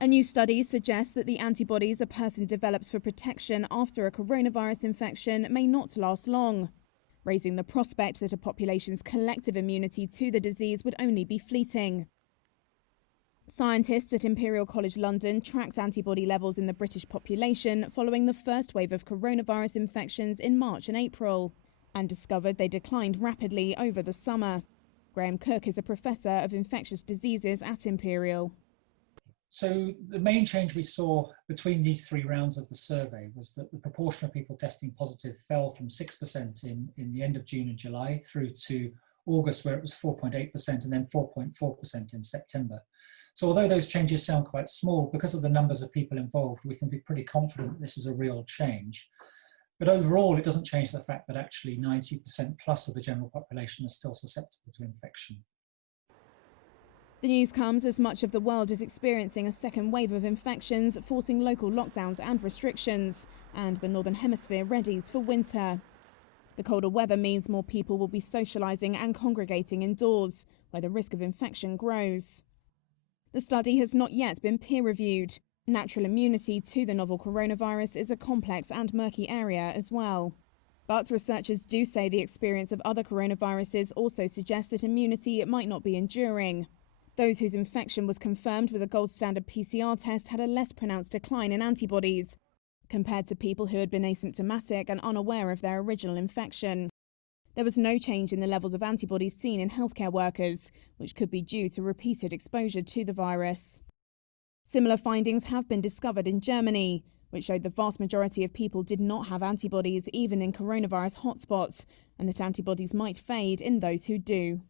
A new study suggests that the antibodies a person develops for protection after a coronavirus infection may not last long, raising the prospect that a population's collective immunity to the disease would only be fleeting. Scientists at Imperial College London tracked antibody levels in the British population following the first wave of coronavirus infections in March and April, and discovered they declined rapidly over the summer. Graham Cook is a professor of infectious diseases at Imperial. So the main change we saw between these three rounds of the survey was that the proportion of people testing positive fell from 6% in the end of June and July through to August, where it was 4.8%, and then 4.4% in September. So although those changes sound quite small, because of the numbers of people involved, we can be pretty confident that this is a real change. But overall, it doesn't change the fact that actually 90% plus of the general population are still susceptible to infection. The news comes as much of the world is experiencing a second wave of infections, forcing local lockdowns and restrictions, and the Northern Hemisphere readies for winter. The colder weather means more people will be socialising and congregating indoors, where the risk of infection grows. The study has not yet been peer-reviewed. Natural immunity to the novel coronavirus is a complex and murky area as well. But researchers do say the experience of other coronaviruses also suggests that immunity might not be enduring. Those whose infection was confirmed with a gold standard PCR test had a less pronounced decline in antibodies, compared to people who had been asymptomatic and unaware of their original infection. There was no change in the levels of antibodies seen in healthcare workers, which could be due to repeated exposure to the virus. Similar findings have been discovered in Germany, which showed the vast majority of people did not have antibodies even in coronavirus hotspots, and that antibodies might fade in those who do.